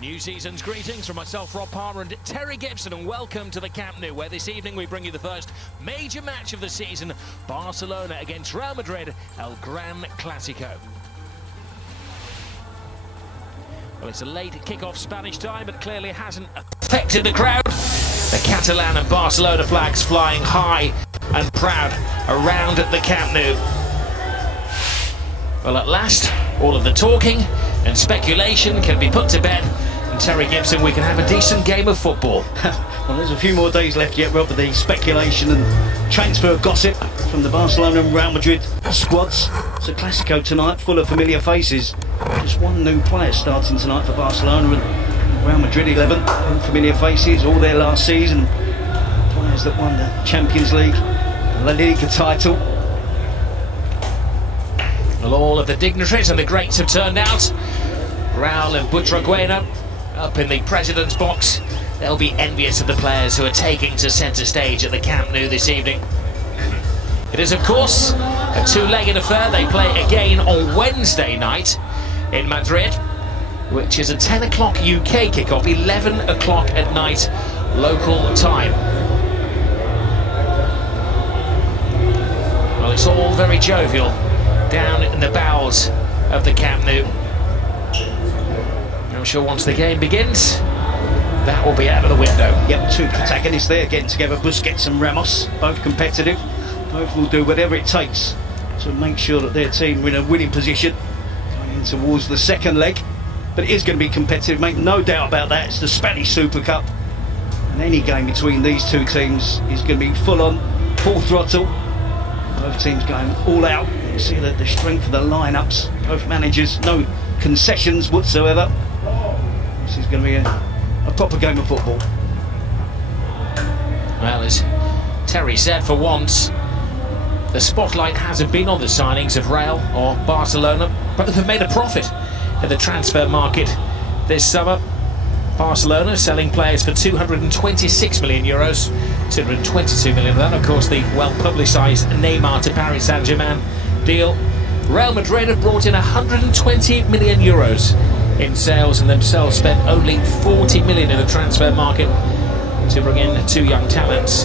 New season's greetings from myself, Rob Palmer, and Terry Gibson, and welcome to the Camp Nou, where this evening we bring you the first major match of the season, Barcelona against Real Madrid, El Gran Clásico. Well, it's a late kick-off Spanish time, but clearly hasn't affected the crowd. The Catalan and Barcelona flags flying high and proud around the Camp Nou. Well, at last, all of the talking and speculation can be put to bed, and Terry Gibson, we can have a decent game of football. Well, there's a few more days left yet, Rob, of the speculation and transfer gossip from the Barcelona and Real Madrid squads. It's a Clásico tonight, full of familiar faces. Just one new player starting tonight for Barcelona, and Real Madrid 11 familiar faces, all there last season. Players that won the Champions League, La Liga title. Well, all of the dignitaries and the greats have turned out. Raul and Butragueño up in the president's box. They'll be envious of the players who are taking to centre stage at the Camp Nou this evening. It is, of course, a two-legged affair. They play again on Wednesday night in Madrid, which is a 10 o'clock UK kickoff, 11 o'clock at night local time. Well, it's all very jovial down in the bowels of the Camp Nou. I'm sure once the game begins, that will be out of the window. Yep, two protagonists there getting together, Busquets and Ramos, both competitive. Both will do whatever it takes to make sure that their team are in a winning position going in towards the second leg. But it is going to be competitive, make no doubt about that. It's the Spanish Super Cup, and any game between these two teams is going to be full on, full throttle. Both teams going all out. You see the strength of the lineups, both managers, no concessions whatsoever. This is going to be a proper game of football. Well, as Terry said, for once, the spotlight hasn't been on the signings of Real or Barcelona. Both have made a profit in the transfer market this summer. Barcelona selling players for €226 million, 222 million of that, of course, the well-publicised Neymar to Paris Saint-Germain deal. Real Madrid have brought in €120 million in sales, and themselves spent only 40 million in the transfer market to bring in two young talents,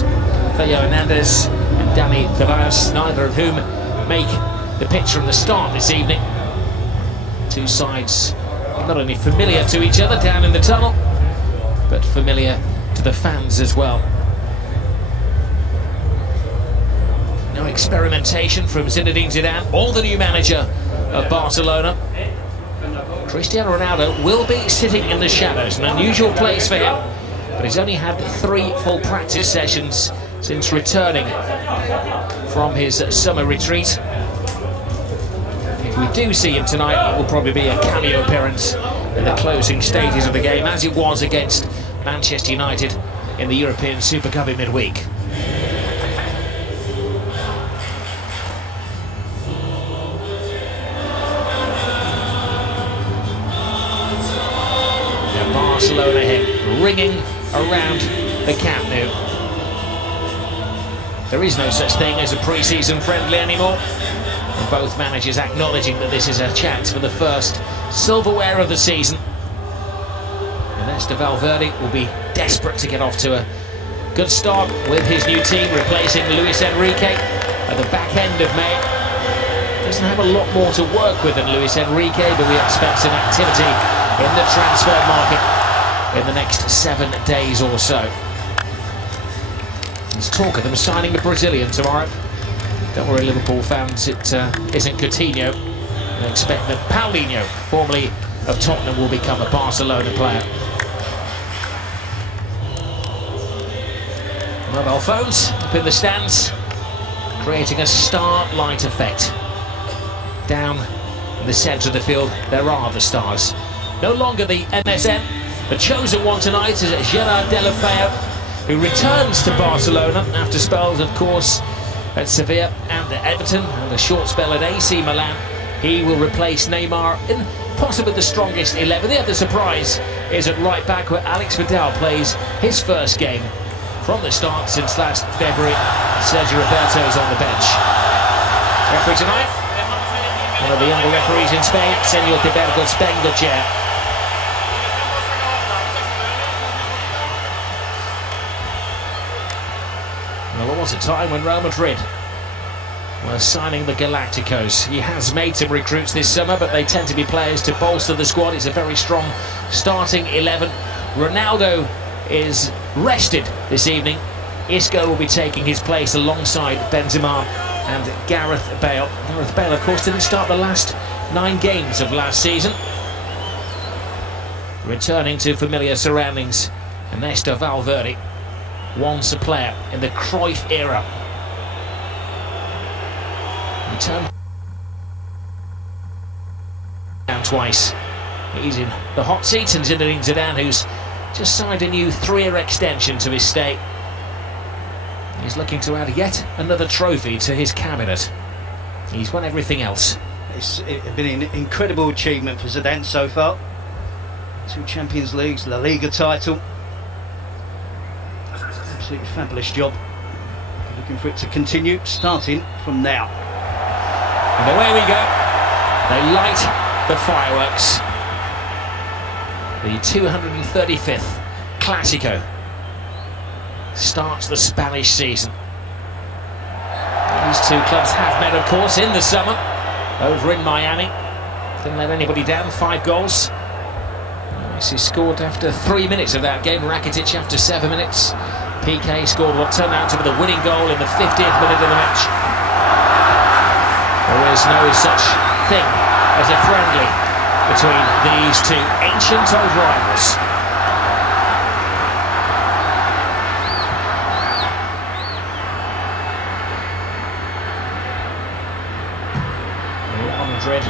Theo Hernandez and Dani Ceballos, neither of whom make the pitch from the start this evening. Two sides not only familiar to each other down in the tunnel, but familiar to the fans as well. No experimentation from Zinedine Zidane, or the new manager of Barcelona. Cristiano Ronaldo will be sitting in the shadows, an unusual place for him, but he's only had 3 full practice sessions since returning from his summer retreat. If we do see him tonight, it will probably be a cameo appearance in the closing stages of the game, as it was against Manchester United in the European Super Cup in midweek. Barcelona hymn ringing around the Camp Nou. There is no such thing as a pre-season friendly anymore, and both managers acknowledging that this is a chance for the first silverware of the season. And Ernesto Valverde will be desperate to get off to a good start with his new team, replacing Luis Enrique at the back end of May. Doesn't have a lot more to work with than Luis Enrique, but we expect some activity in the transfer market in the next 7 days or so. There's talk of them signing a Brazilian tomorrow. Don't worry, Liverpool fans, it isn't Coutinho. I expect that Paulinho, formerly of Tottenham, will become a Barcelona player. Mobile phones up in the stands, creating a starlight effect. Down in the centre of the field, there are the stars. No longer the MSN. The chosen one tonight is Gerard Deulofeu, who returns to Barcelona after spells, of course, at Sevilla and at Everton, and a short spell at AC Milan. He will replace Neymar in possibly the strongest 11. The other surprise is at right back, where Alex Vidal plays his first game from the start since last February. Sergio Roberto is on the bench. Referee tonight, one of the younger referees in Spain, Senor Tibergo's Bengochea. Well, there was a time when Real Madrid were signing the Galacticos. He has made some recruits this summer, but they tend to be players to bolster the squad. It's a very strong starting 11. Ronaldo is rested this evening. Isco will be taking his place alongside Benzema and Gareth Bale. Gareth Bale, of course, didn't start the last 9 games of last season. Returning to familiar surroundings, Ernesto Valverde, once a player in the Cruyff era. Returned down twice. He's in the hot seat, and Zinedine Zidane, who's just signed a new 3-year extension to his stay. He's looking to add yet another trophy to his cabinet. He's won everything else. It's been an incredible achievement for Zidane so far. 2 Champions Leagues, La Liga title. Absolutely fabulous job. Looking for it to continue, starting from now. And away we go. They light the fireworks. The 235th Clásico starts the Spanish season. These 2 clubs have met, of course, in the summer over in Miami. Didn't let anybody down, 5 goals. Messi scored after 3 minutes of that game, Rakitic after 7 minutes. PK scored what turned out to be the winning goal in the 50th minute of the match. There is no such thing as a friendly between these 2 ancient old rivals. Real Madrid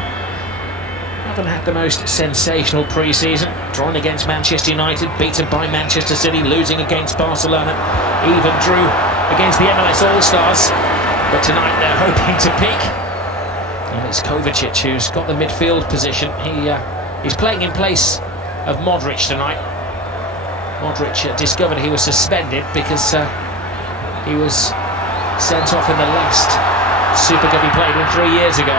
haven't had the most sensational pre-season, drawing against Manchester United, beaten by Manchester City, losing against Barcelona, even drew against the MLS All-Stars, but tonight they're hoping to peak. And it's Kovacic who's got the midfield position. He's playing in place of Modric tonight. Modric discovered he was suspended because he was sent off in the last Super Cup he played in 3 years ago.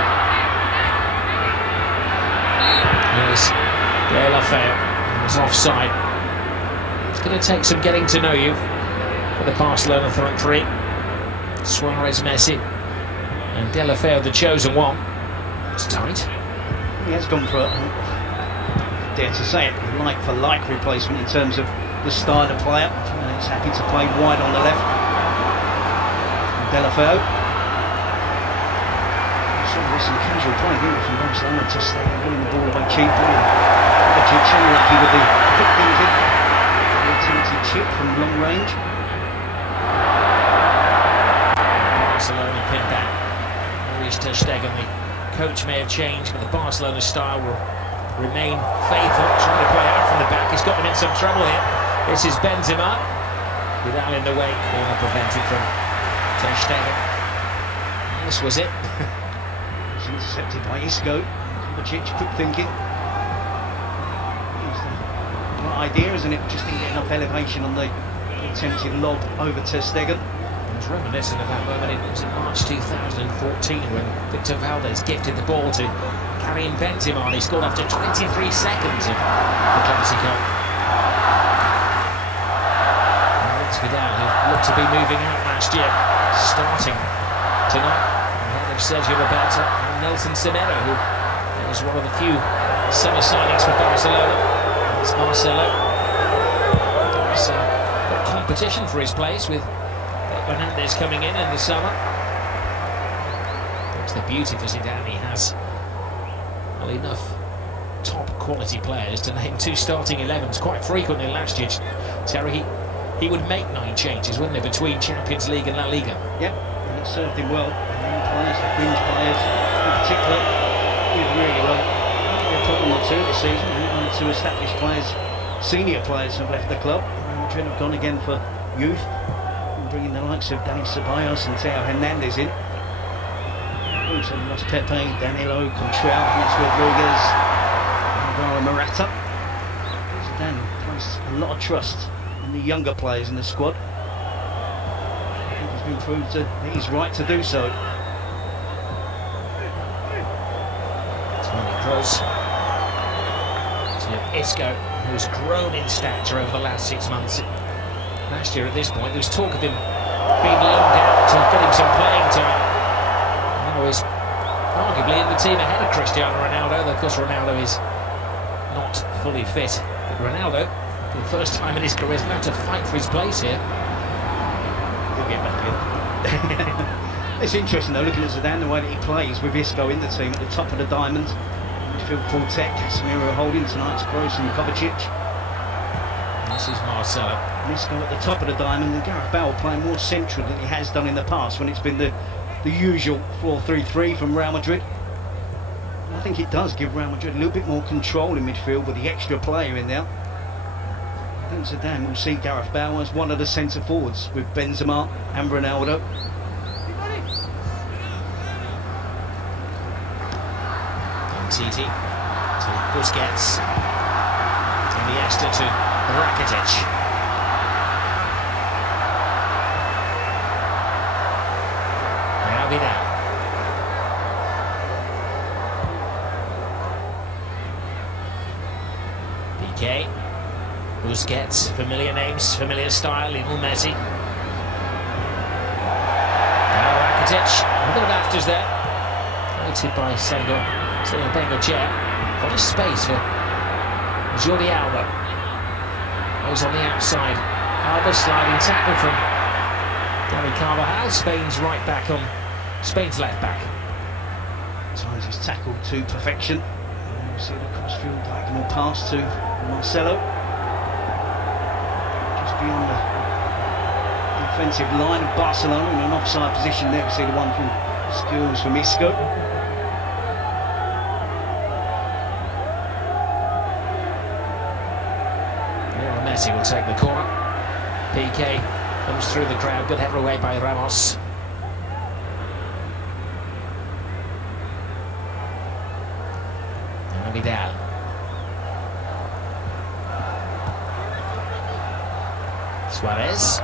Here's De La Feu, he was offside. It's going to take some getting to know you for the Barcelona front 3. Suarez, Messi and De La Feu, the chosen one. It's tight. He has gone for, dare to say it, like-for-like replacement in terms of the style of player. He's happy to play wide on the left. De La Feu. There's some casual play here from Barcelona to stay winning the ball away cheaply. Kovacic unlucky with the quick thinking. The attempted chip from long range. Barcelona pinned down. Maurice ter Stegen, the coach may have changed, but the Barcelona style will remain faithful, trying to play out from the back. He's got them in some trouble here. This is Benzema. Vidal in the way, corner prevented from ter Stegen. This was it. Intercepted by Isco. Kovacic, quick thinking. The idea, isn't it? Just didn't get enough elevation on the attempted lob over ter Stegen. It was reminiscent of that moment. It was in March 2014 when Victor Valdez gifted the ball to Karim Benzema. He scored after 23 seconds of the Clásico. It's Vidal, who looked to be moving out last year, starting tonight. Sergio Roberto and Nelson Semedo, who was one of the few summer signings for Barcelona. It's Marcelo. He's got competition for his place with Hernandez coming in the summer. That's the beauty for Zidane. He has enough top quality players to name 2 starting 11s quite frequently last year. Terry, he would make 9 changes, wouldn't he, between Champions League and La Liga? Yep, and it served him well. Players, the fringe players in particular, did really well. A problem or 2 this season. 1 or 2 established players, senior players, have left the club. Madrid have gone again for youth, and bringing the likes of Dani Ceballos and Theo Hernandez in. Also lost Pepe, Danilo, Contrell, Rodriguez, Alvaro Morata. Zidane placed a lot of trust in the younger players in the squad. I think he's been proved that he's right to do so. Gross to Isco, who's grown in stature over the last 6 months. Last year at this point there was talk of him being loaned the team ahead of Cristiano Ronaldo, though of course Ronaldo is not fully fit. But Ronaldo, for the first time in his career, is about to fight for his place here. He'll get back in. It's interesting though, looking at Zidane, the way that he plays with Isco in the team at the top of the diamond. Midfield quartet, Casemiro holding tonight's Kroos and Kovacic. This is Marcelo. Isco at the top of the diamond, and Gareth Bale playing more central than he has done in the past when it's been the usual 4-3-3 from Real Madrid. I think it does give Real Madrid a little bit more control in midfield with the extra player in there. I think Zidane will see Gareth Bale as one of the centre forwards with Benzema and Ronaldo. Titi to Busquets, to Iniesta to Rakitic. Now Vidal. PK, Busquets, familiar names, familiar style, Lionel Messi. Now Rakitic, a bit of afters there, noted by Senghor. Bengochea, what a space for Jordi Alba. Goes on the outside. Alba sliding tackle from Dani Carvajal. Spain's right back on Spain's left back. At times he's tackled to perfection. And we'll see the crossfield diagonal pass to Marcelo. Just beyond the defensive line of Barcelona in an offside position there. We see the one from Skills from Isco. Messi will take the corner. PK comes through the crowd, good header away by Ramos. Now Vidal. Suarez.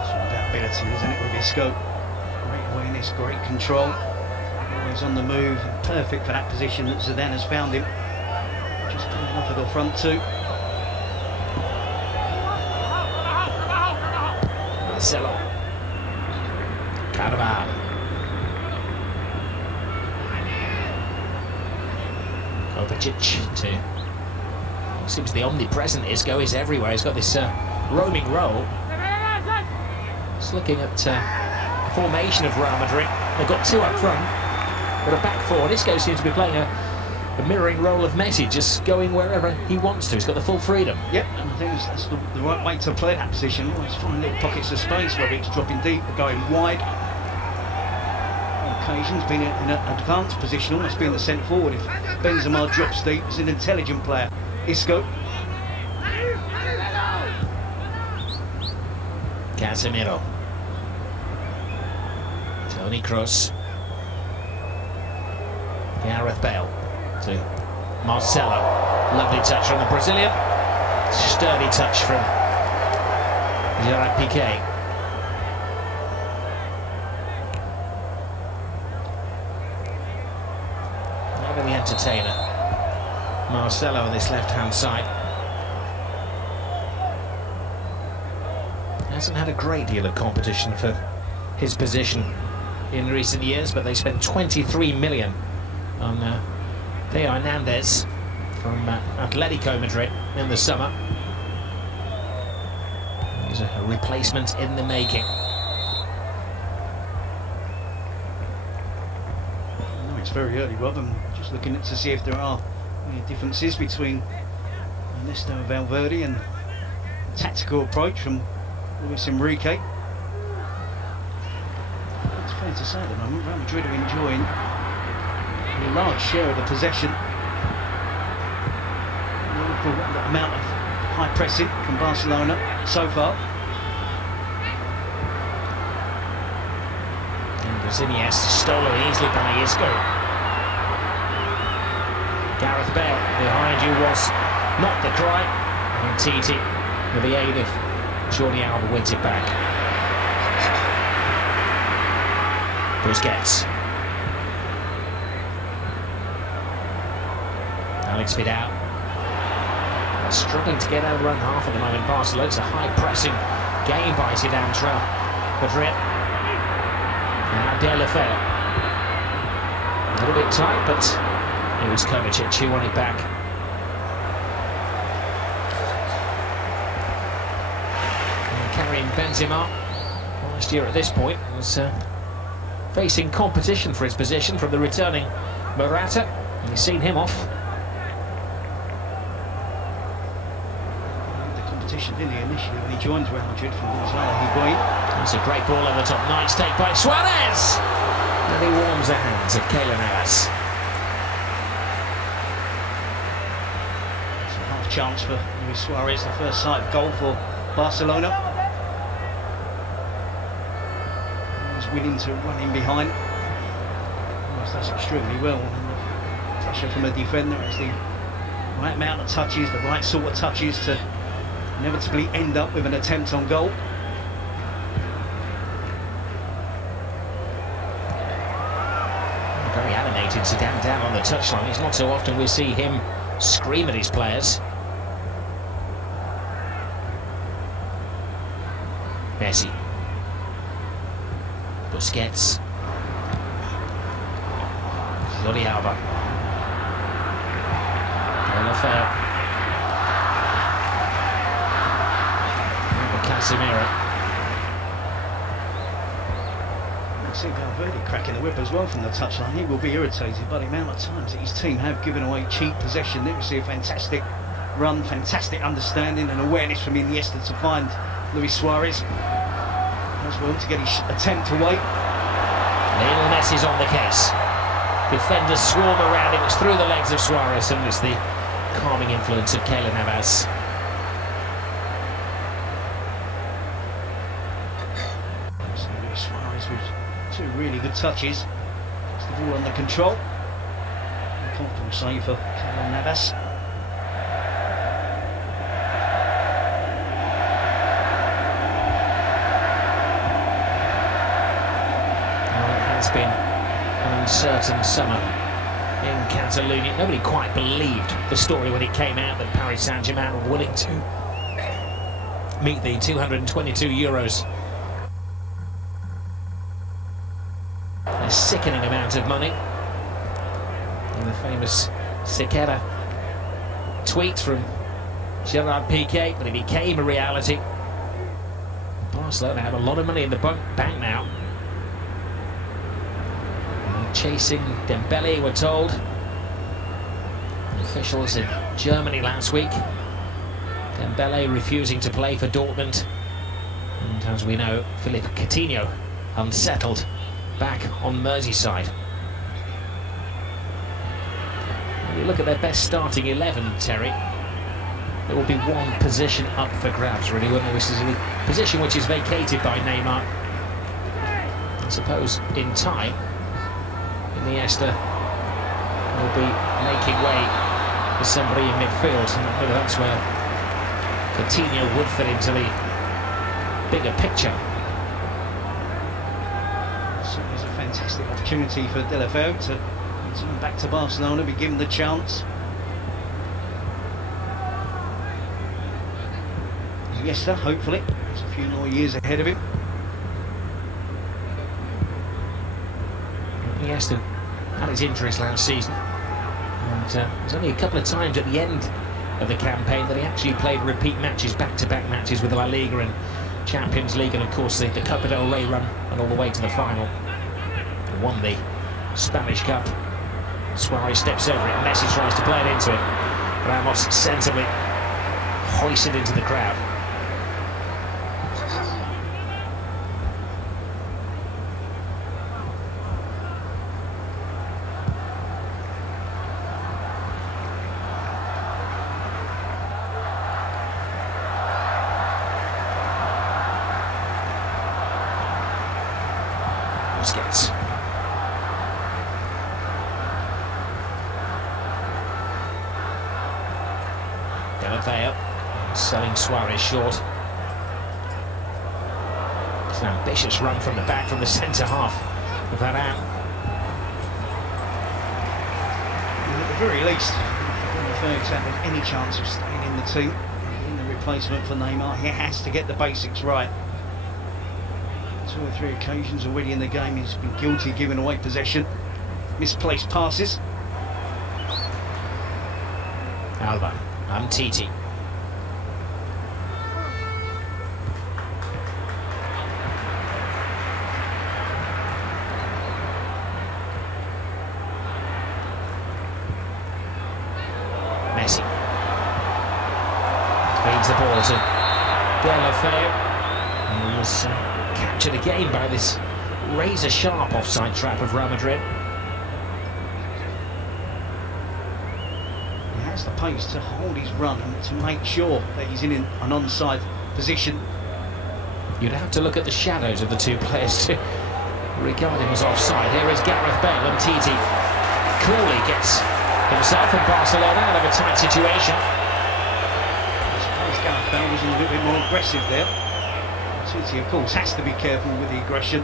It's all about ability, isn't it, with Isco? Great awareness, great control. Always on the move, perfect for that position that Zidane has found him. Just pulling off of the front two. Marcelo. Carvajal. Kovacic to... Seems the omnipresent Isco is everywhere. He's got this roaming role. Just looking at the formation of Real Madrid. They've got two up front. But a back four, Isco seems to be playing a mirroring role of Messi, just going wherever he wants to. He's got the full freedom. Yep, and I think that's the right way to play that position. Always find little pockets of space, whether it's dropping deep or going wide. On occasions, being in an advanced position, almost being the centre forward. If Benzema drops deep, he's an intelligent player. Isco. Casemiro. Toni Kroos. Gareth Bale to Marcelo. Lovely touch from the Brazilian. Sturdy touch from Gerard Piqué. Never the entertainer. Marcelo on this left-hand side. Hasn't had a great deal of competition for his position in recent years, but they spent 23 million on Theo Hernandez from Atletico Madrid in the summer. He's a replacement in the making. No, it's very early, Rob. I'm just looking to see if there are any differences between Ernesto Valverde and the tactical approach from Luis Enrique. It's fair to say at the moment, Real Madrid are enjoying a large share of the possession. For the amount of high pressing from Barcelona so far. And Iniesta stolen easily by Isco. Gareth Bale behind you was not the cry. And Titi, with the aid of Jordi Alba, wins it back. Busquets. Alex Vidal. Struggling to get out of their own half at the moment. Barcelona, it's a high pressing Game by Zidane, Madrid. Now De La Feu. A little bit tight, but it was Kovacic who won it back. And carrying Benzema, last year at this point, was facing competition for his position from the returning Morata. And he's seen him off. The competition, didn't he, initially when he joined Real Madrid from Barcelona? It's a great ball over the top. Nice take by Suarez! And he warms the hands of Keylor Navas. It's a half chance for Luis Suarez, the first sight of goal for Barcelona. He's willing to run in behind. Does extremely well. And the pressure from a defender is the right amount of touches, the right sort of touches to inevitably end up with an attempt on goal. Very animated, Zidane down on the touchline. It's not so often we see him scream at his players. Messi. Busquets. Jordi Alba. De La Feu. Casemiro. I see Valverde cracking the whip as well from the touchline. He will be irritated by the amount of times that his team have given away cheap possession. There we see a fantastic run, fantastic understanding and awareness from Iniesta to find Luis Suarez as well to get his attempt away. Lionel Messi's on the case. Defenders swarm around him. It's through the legs of Suarez, and it's the calming influence of Keylor Navas. So Luis Suarez with two really good touches. It's the ball under control. A comfortable save for Keylor Navas. Well, it has been an uncertain summer in Catalonia. Nobody quite believed the story when it came out that Paris Saint-Germain were willing to meet the €222. A sickening amount of money. And the famous Sequeira tweet from Gerard Piqué, but it became a reality. Barcelona have a lot of money in the bank now. Chasing Dembele, we're told. Officials in Germany last week. Dembele refusing to play for Dortmund. And as we know, Philippe Coutinho unsettled back on Merseyside. When you look at their best starting 11, Terry, there will be one position up for grabs, really, won't there? This is a position which is vacated by Neymar. I suppose in time Iniesta will be making way for somebody in midfield, and whether that's where Coutinho would fit into the bigger picture. So it's a fantastic opportunity for De La Feu to return back to Barcelona, be given the chance. Iniesta, hopefully, there's a few more years ahead of him. Iniesta had his injuries last season, and it was only a couple of times at the end of the campaign that he actually played repeat matches, back-to-back matches with La Liga and Champions League, and of course the Copa del Rey run, and all the way to the final. He won the Spanish Cup. Suarez steps over it, Messi tries to play it into it. Ramos sensibly hoisted into the crowd. Busquets. De La Feu selling Suarez short. It's an ambitious run from the back, from the centre half of that out. And at the very least, De La Feu have any chance of staying in the team. being the replacement for Neymar, he has to get the basics right. 2 or 3 occasions already in the game he's been guilty of giving away possession. Misplaced passes. Alba, Titi. Messi. Feeds the ball to Deulofeu. He was captured again by this razor-sharp offside trap of Real Madrid. He has the pace to hold his run and to make sure that he's in an onside position. You'd have to look at the shadows of the two players to regard him as offside. Here is Gareth Bale, and Titi coolly gets himself and Barcelona out of a tight situation. I suppose Gareth Bale was a little bit more aggressive there. Titi, of course, has to be careful with the aggression.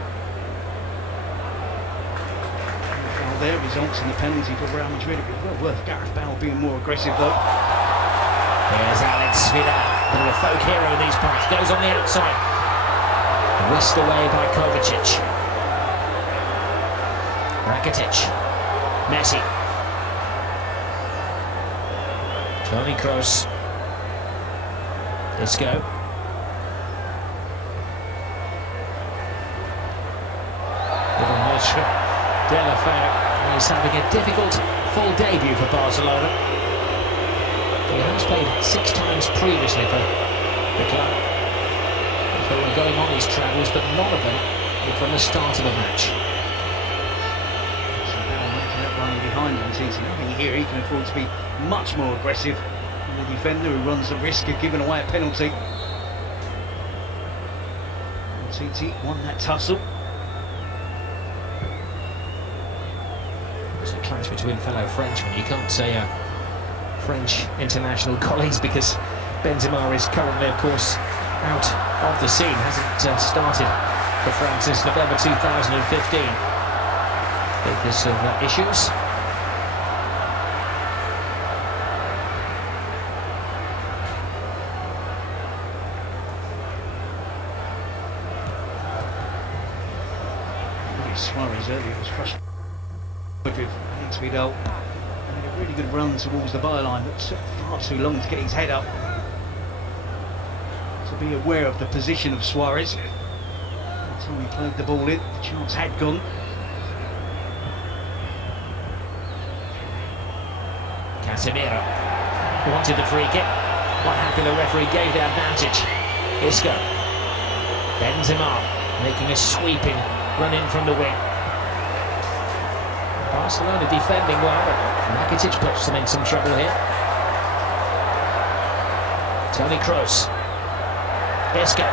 The foul there results in the penalty for Real Madrid. It was well worth Gareth Bale being more aggressive, though. Here's Alex Vidal, a bit of a folk hero in these parts, goes on the outside. Whisked away by Kovacic. Rakitic. Messi. Toni Kroos. Isco. Little nudge from Deulofeu. He's having a difficult full debut for Barcelona. He has played 6 times previously for the club. So we're going on his travels, but none of them were from the start of the match. Running behind him, Titi. I think here he can afford to be much more aggressive than the defender who runs the risk of giving away a penalty. And Titi won that tussle. There's a clash between fellow Frenchmen. You can't say French international colleagues because Benzema is currently, of course, out of the scene. Hasn't started for France since November 2015. Because of issues. Suarez earlier was frustrated with Vidal. Made a really good run towards the byline, but took far too long to get his head up. To be aware of the position of Suarez. By the time he played the ball in, the chance had gone. Casemiro wanted the free kick. Quite happy the referee gave the advantage. Isco. Benzema making a sweeping run in from the wing. Barcelona defending well, but Rakitic puts them in some trouble here. Toni Kroos. Isco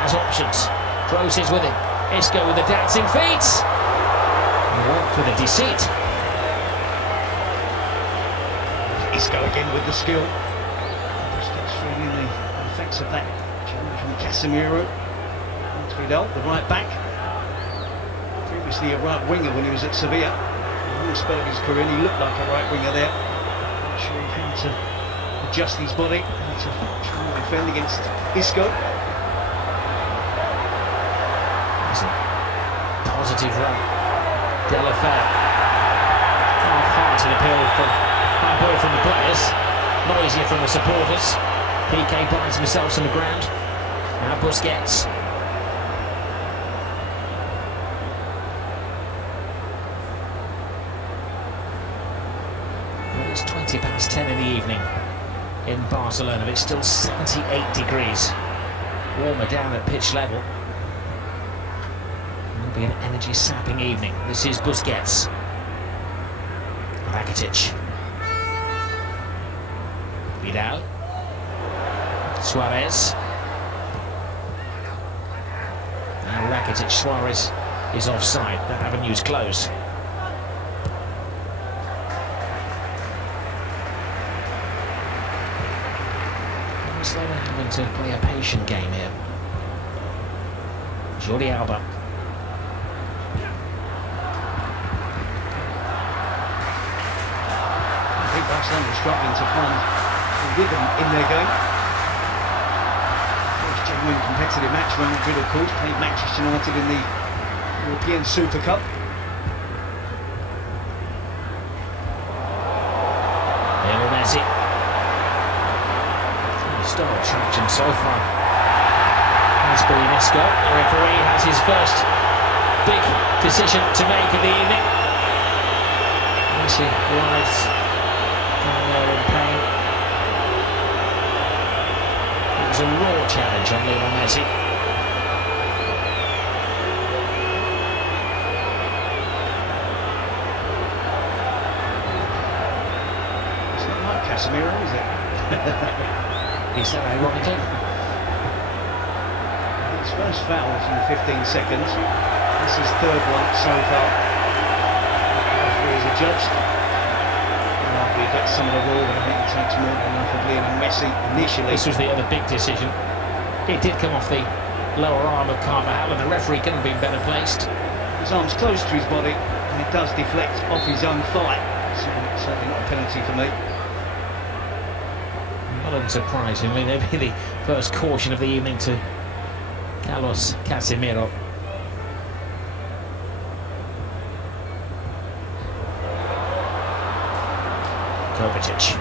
has options. Kroos is with him. Isco with the dancing feet. And went for the deceit. Isco again with the skill. Just gets feeling the effects of that challenge from Casemiro. Vidal, the right back. Previously a right winger when he was at Sevilla. In one spell of his career, he looked like a right winger there. Not sure how to adjust his body, how to try and defend against Isco. It's a positive run. Deulofeu. Half-hearted appeal from the players, noisier from the supporters. PK binds himself on the ground. Now Busquets. Well, it's 10:20 in the evening in Barcelona. It's still 78 degrees. Warmer down at pitch level. It'll be an energy-sapping evening. This is Busquets. Rakitic. Vidal. Suarez. And Rakitic. Suarez is offside. That avenue's closed. Barcelona having to play a patient game here. Jordi Alba. I think Barcelona are struggling to find rhythm in their game. First genuine competitive match. Real Madrid, of course, played Manchester United in the European Super Cup. Lionel Messi. Star attraction so far. As for Isco, the referee has his first big decision to make of the evening. Messi arrives down there in pain. It was a raw challenge on Lionel Messi. It's not like Casemiro, is it? He said ironically. His first foul was in 15 seconds. This is third one so far. The referee is adjudged. He gets some of the raw, but I think he takes more than enough of Lionel Messi initially. This was the other big decision. It did come off the lower arm of Carvajal, and the referee couldn't have been better placed. His arm's close to his body, and it does deflect off his own thigh. Certainly not a penalty for me. Not unsurprisingly, maybe the first caution of the evening to Carlos Casemiro. Kovacic.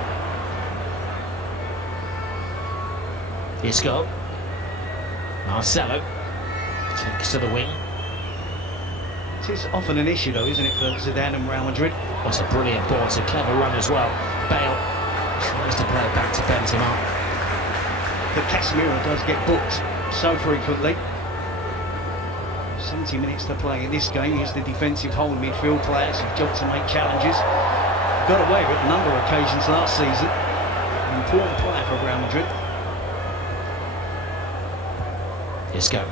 Isco. Marcelo takes to the wing. It is often an issue though, isn't it, for Zidane and Real Madrid? That's a brilliant ball, it's a clever run as well. Bale tries to play it back to Benzema. But Casemiro does get booked so frequently. 70 minutes to play in this game. He's the defensive whole midfield player. It's his job to make challenges. Got away with it a number of occasions last season. An important player for Real Madrid. Isco.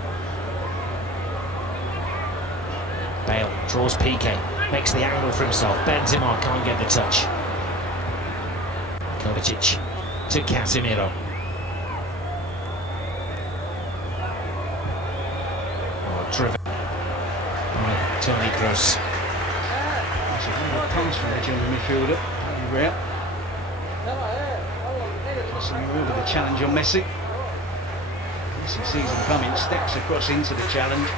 Bale draws Piqué, makes the angle for himself. Benzema can't get the touch. Kovacic to Casemiro. Oh, driven by Toni Kroos. That's a really good pass from their general midfielder. Real. Casemiro with a challenge on Messi. Messi sees him coming, steps across into the challenge to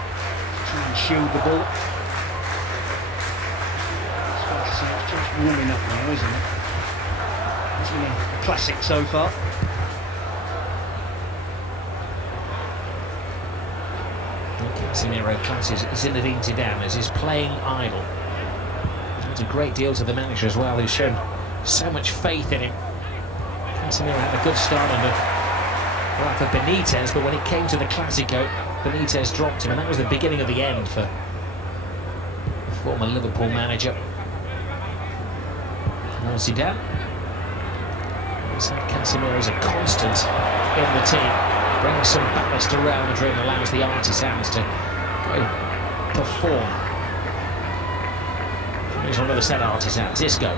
try and shield the ball. It's fair to say it's just warming up now, isn't it? It's been a classic so far. Casemiro classes Zinedine Zidane as his playing idol. It's a great deal to the manager as well, who's shown so much faith in him. Casemiro had a good start under Rafa Benitez, but when it came to the Clásico, Benitez dropped him, and that was the beginning of the end for the former Liverpool manager. Now Zidane has had Casemiro as a constant in the team, brings some ballast to Real Madrid and allows the artisans to go perform. Here's one of the set artisans, Isco.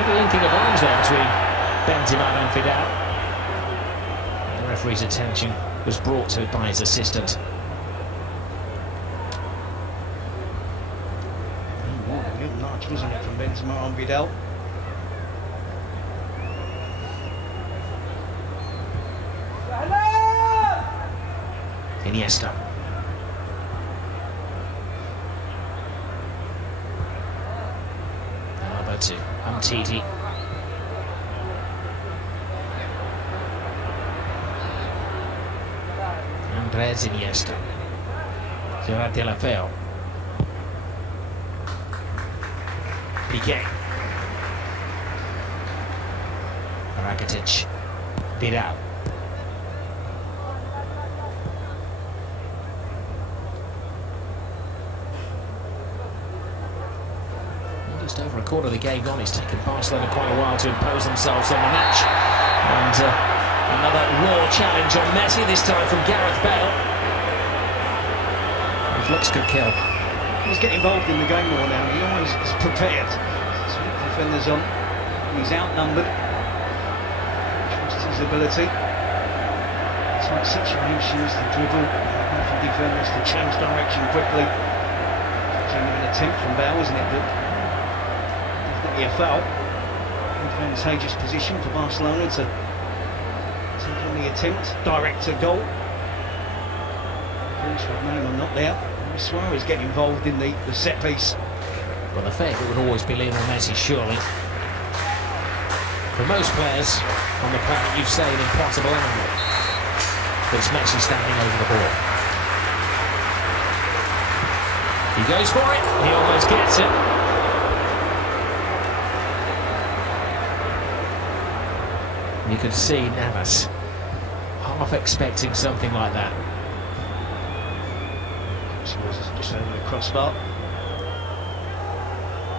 The linking of arms there between Benzema and Vidal. The referee's attention was brought to it by his assistant. Good nudge, wasn't it, from Benzema on Vidal? Iniesta. To Umtiti. Andres Iniesta. Gerard Deulofeu. Piqué. Rakitic. Vidal. Just over a quarter of the game gone. It's taken Barcelona quite a while to impose themselves on the match. And another raw challenge on Messi, this time from Gareth Bale. His looks could kill. He's getting involved in the game more now. He always is prepared to keep defenders on. He's outnumbered. Trusts his ability. Tight situations, the dribble, for defenders to change direction quickly. Genuine attempt from Bale, isn't it? But be a foul. Advantageous position for Barcelona to take on the attempt, direct to goal. Balls for Neymar not there. Suarez getting involved in the set piece. Well, the favourite would always be Lionel Messi, surely. For most players on the planet, you'd say an impossible animal. But it's Messi standing over the ball. He goes for it. He almost gets it. You could see Navas half expecting something like that. Just over the crossbar.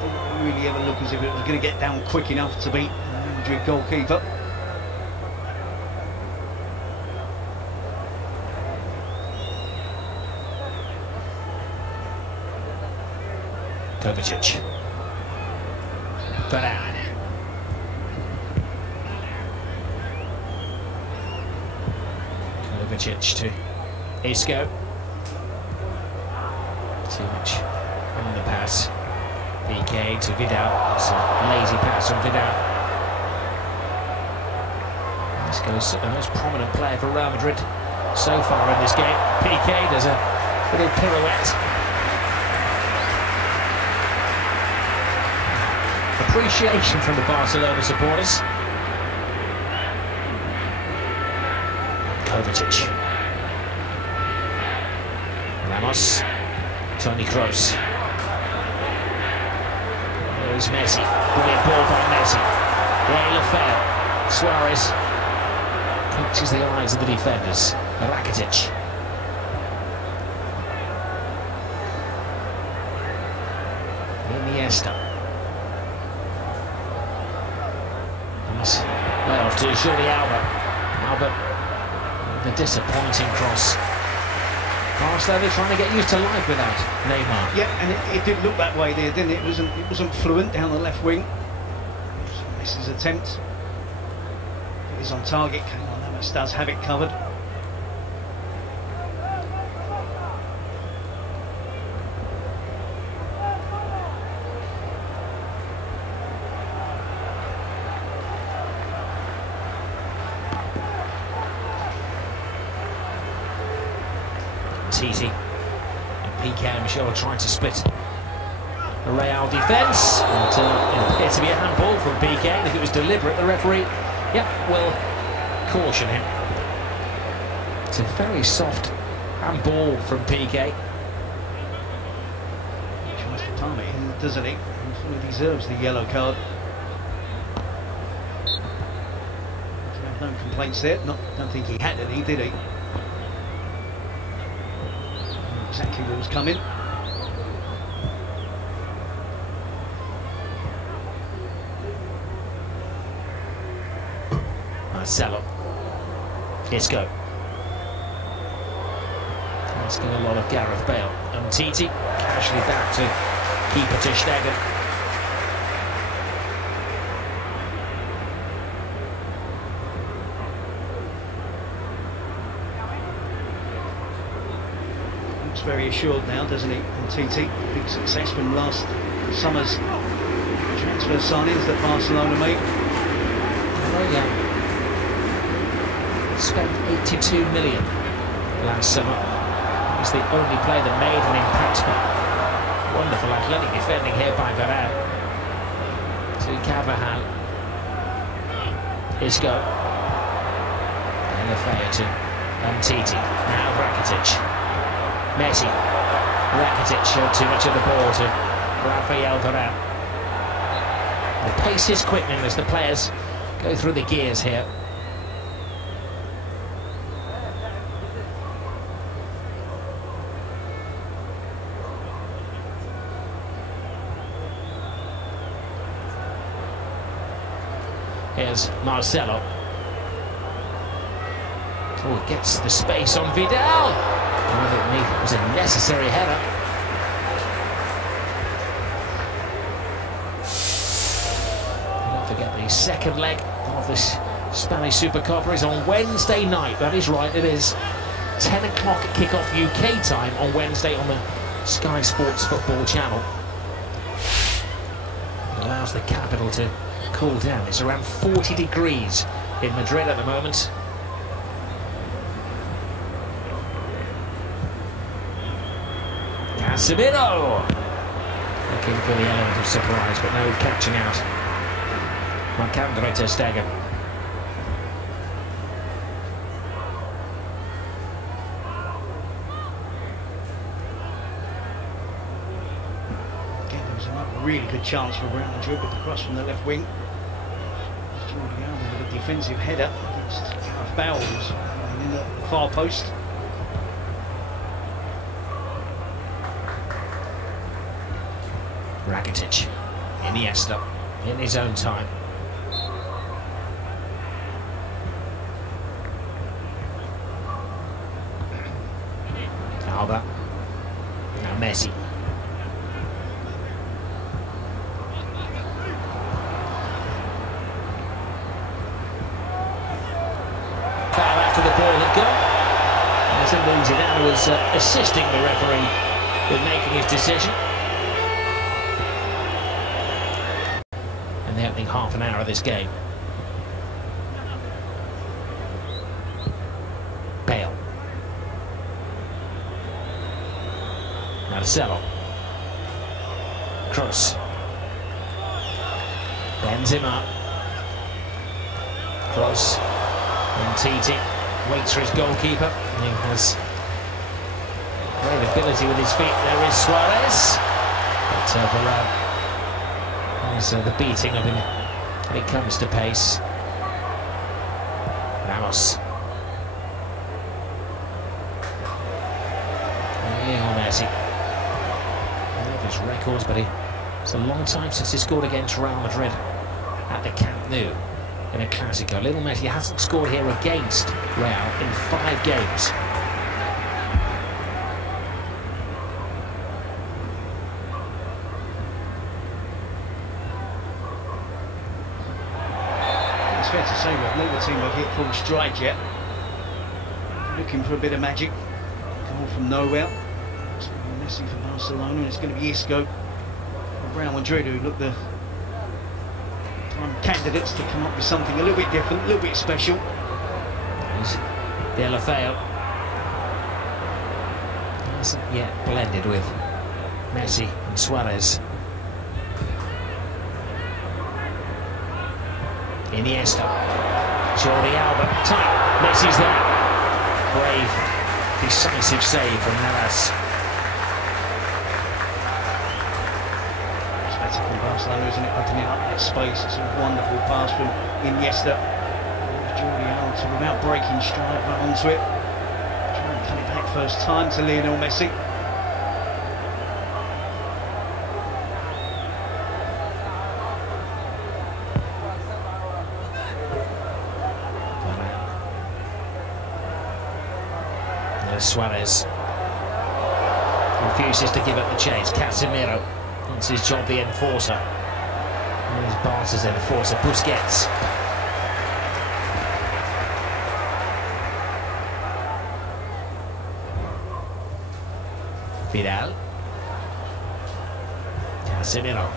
Didn't really ever look as if it was going to get down quick enough to beat the Madrid goalkeeper. Kovacic. Varane. Kovacic to Isco. Too much on the pass. PK to Vidal. It's a lazy pass from Vidal. Isco's the most prominent player for Real Madrid so far in this game. PK does a little pirouette. Appreciation from the Barcelona supporters. Kovacic. Ramos. Toni Kroos. There's Messi. Brilliant ball by Messi. Rail fail. Suarez catches the eyes of the defenders. Rakitic. Iniesta. Nice way off to Jordi Alba. Alba, the disappointing cross. Barcelona trying to get used to life without Neymar. Yeah, and it did look that way there, didn't it? It wasn't fluent down the left wing. This is attempt. It is on target. Navas does have it covered. Titi and PK and Michel trying to split the Real defence, and it appeared to be a handball from PK, and if it was deliberate, the referee, will caution him. It's a very soft handball from PK. He tries to palm it in, doesn't he? He deserves the yellow card. No complaints there. Don't think he had any, did he? Exactly what was coming. Marcelo. Isco. Asking a lot of Gareth Bale. And Titi casually back to keeper ter Stegen. Very assured now, doesn't he? And TT, big success from last summer's transfer signings that Barcelona made. Oh yeah. Spent 82 million last summer. He's the only player that made an impact. Wonderful athletic defending here by Varane. To Carvajal. Isco. And Lafayette to Titi. Now Rakitic. Messi. Rakitic showed too much of the ball to Rafael Varane. The pace is quickening as the players go through the gears here. Here's Marcelo. Oh, gets the space on Vidal. It was a necessary header. Don't forget the second leg of this Spanish Super Copa is on Wednesday night. That is right, it is 10 o'clock kick-off UK time on Wednesday on the Sky Sports Football channel. allows the capital to cool down. It's around 40 degrees in Madrid at the moment. Casemiro! Looking for the element of surprise, but no catching out. Marc-Andre ter Stegen. Again, there was another really good chance for Real Madrid with the cross from the left wing. Jordi Alba with a defensive header against Gareth Bale, who's in the far post. Rakitic, Iniesta, in his own time. Alba, now Messi. Foul after the ball had gone. As Zidane was assisting the referee with making his decision. In the opening half an hour of this game. Bale. Marcelo. Kroos. Benzema. Kroos. And Titi waits for his goalkeeper. And he has great ability with his feet. There is Suarez. But Varane. The beating of him when it comes to pace. Ramos. Lionel Messi. I love his records, but it's a long time since he scored against Real Madrid at the Camp Nou in a Clasico. Lionel Messi hasn't scored here against Real in 5 games. It's fair to say that neither team have hit full stride yet. Looking for a bit of magic. Goal from nowhere. It's Messi for Barcelona, and it's going to be Isco for Real Madrid, who look the prime candidates to come up with something a little bit different, a little bit special. De La Feo hasn't yet blended with Messi and Suarez. Iniesta, Jordi Alba, tight, Messi's there. Brave, decisive save from Navas. It's better from Barcelona, isn't it? Opening up that space. It's a wonderful pass from Iniesta. Jordi Alba, without breaking stride, right onto it. Trying to cut it back first time to Lionel Messi. Suarez refuses to give up the chase. Casemiro wants his job, the enforcer. And he's Barca's enforcer, Busquets. Vidal. Casemiro.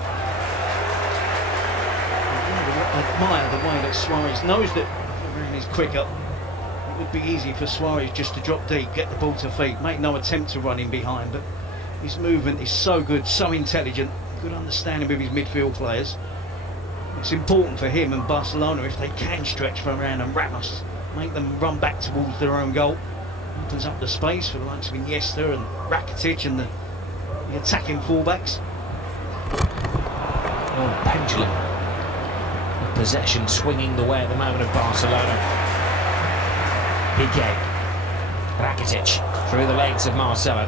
I admire the way that Suarez knows that Varane is quicker. It would be easy for Suarez just to drop deep, get the ball to feet, make no attempt to run in behind, but his movement is so good, so intelligent, good understanding with his midfield players. It's important for him and Barcelona if they can stretch Varane and Ramos, make them run back towards their own goal. Opens up the space for the likes of Iniesta and Rakitic and the attacking fullbacks. Oh, the pendulum of possession swinging the way at the moment of Barcelona. Piqué, Rakitic through the legs of Marcelo.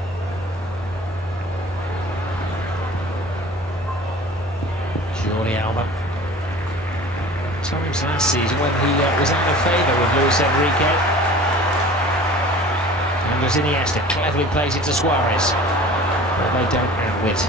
Jordi Alba. Times last season when he was out of favour with Luis Enrique. And was Iniesta cleverly plays it to Suarez. But they don't outwit